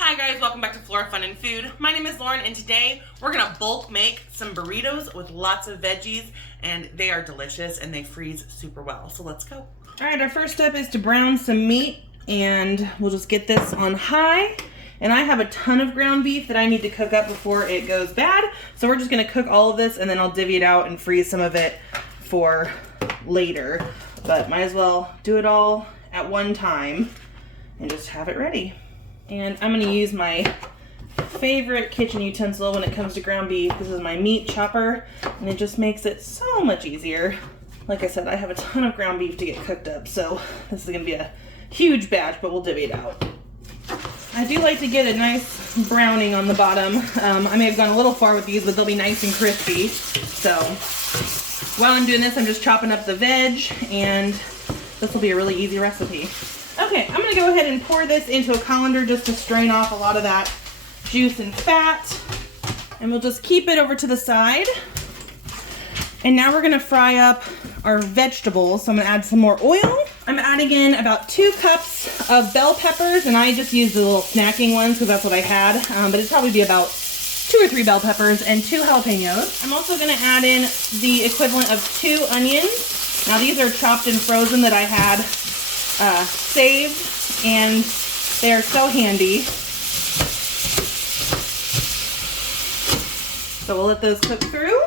Hi guys, welcome back to Flora Fun and Food. My name is Lauren and today we're gonna bulk make some burritos with lots of veggies and they are delicious and they freeze super well. So let's go. All right, our first step is to brown some meat and we'll just get this on high. And I have a ton of ground beef that I need to cook up before it goes bad. So we're just gonna cook all of this and then I'll divvy it out and freeze some of it for later. But might as well do it all at one time and just have it ready. And I'm gonna use my favorite kitchen utensil when it comes to ground beef. This is my meat chopper, and it just makes it so much easier. Like I said, I have a ton of ground beef to get cooked up, so this is gonna be a huge batch, but we'll divvy it out. I do like to get a nice browning on the bottom. I may have gone a little far with these, but they'll be nice and crispy. So while I'm doing this, I'm just chopping up the veg, and this will be a really easy recipe. Okay, I'm gonna go ahead and pour this into a colander just to strain off a lot of that juice and fat. And we'll just keep it over to the side. And now we're gonna fry up our vegetables. So I'm gonna add some more oil. I'm adding in about 2 cups of bell peppers, and I just used the little snacking ones because that's what I had. But it'd probably be about 2 or 3 bell peppers and 2 jalapenos. I'm also gonna add in the equivalent of 2 onions. Now these are chopped and frozen that I had saved, and they're so handy. So we'll let those cook through.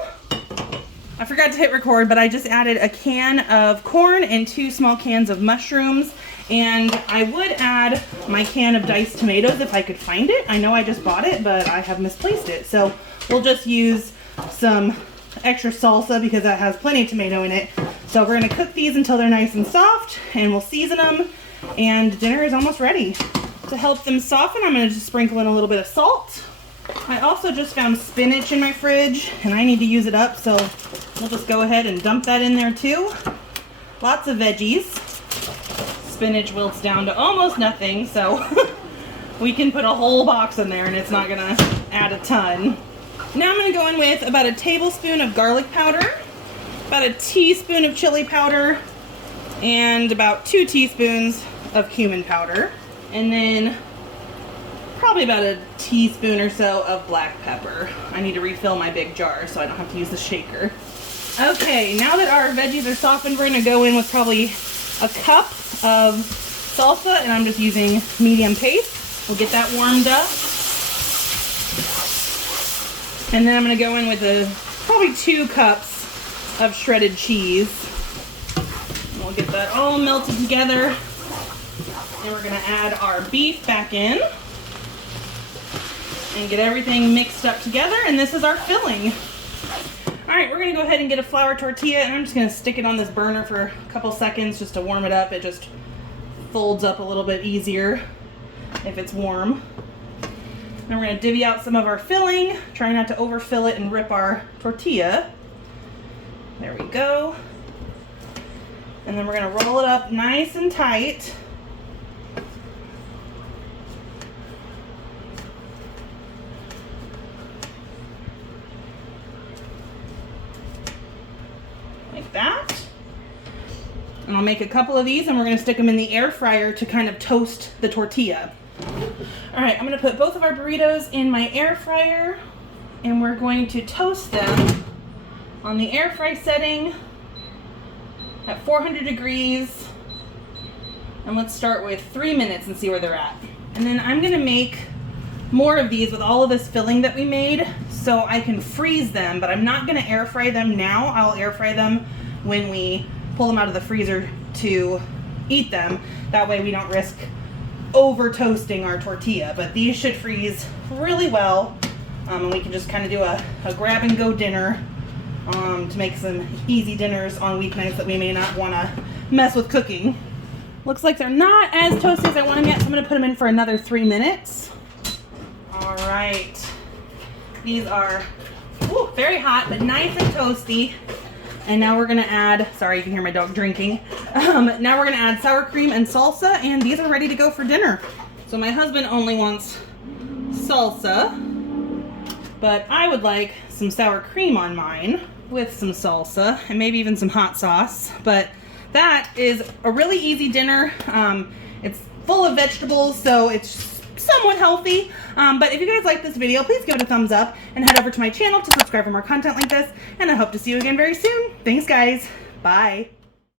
I forgot to hit record, but I just added a can of corn and 2 small cans of mushrooms, and I would add my can of diced tomatoes if I could find it. I know I just bought it, but I have misplaced it. So we'll just use some extra salsa because that has plenty of tomato in it. So we're gonna cook these until they're nice and soft, and we'll season them, and dinner is almost ready. To help them soften, I'm gonna just sprinkle in a little bit of salt. I also just found spinach in my fridge, and I need to use it up, so we'll just go ahead and dump that in there too. Lots of veggies. Spinach wilts down to almost nothing, so we can put a whole box in there and it's not gonna add a ton. Now I'm gonna go in with about a tablespoon of garlic powder, about a teaspoon of chili powder, and about 2 teaspoons of cumin powder, and then probably about a teaspoon or so of black pepper. I need to refill my big jar so I don't have to use the shaker. Okay, now that our veggies are softened, we're gonna go in with probably a cup of salsa, and I'm just using medium paste. We'll get that warmed up. And then I'm gonna go in with probably 2 cups of shredded cheese. And we'll get that all melted together. And we're gonna add our beef back in and get everything mixed up together, and this is our filling. All right, we're gonna go ahead and get a flour tortilla, and I'm just gonna stick it on this burner for a couple seconds just to warm it up. It just folds up a little bit easier if it's warm. And we're gonna divvy out some of our filling, try not to overfill it and rip our tortilla. There we go. And then we're gonna roll it up nice and tight. Like that. And I'll make a couple of these, and we're gonna stick them in the air fryer to kind of toast the tortilla. All right, I'm gonna put both of our burritos in my air fryer, and we're going to toast them on the air fry setting at 400 degrees. And let's start with 3 minutes and see where they're at. And then I'm gonna make more of these with all of this filling that we made so I can freeze them, but I'm not gonna air fry them now. I'll air fry them when we pull them out of the freezer to eat them. That way we don't risk over toasting our tortilla, but these should freeze really well. And we can just kind of do a grab and go dinner to make some easy dinners on weeknights that we may not want to mess with cooking. Looks like they're not as toasty as I want them yet, so I'm going to put them in for another 3 minutes. All right. These are very hot, but nice and toasty. And now we're gonna add, sorry you can hear my dog drinking. Now we're gonna add sour cream and salsa, and these are ready to go for dinner. So my husband only wants salsa, but I would like some sour cream on mine with some salsa and maybe even some hot sauce. But that is a really easy dinner. It's full of vegetables, so it's somewhat healthy. But if you guys like this video, please give it a thumbs up and head over to my channel to subscribe for more content like this. And I hope to see you again very soon. Thanks, guys. Bye.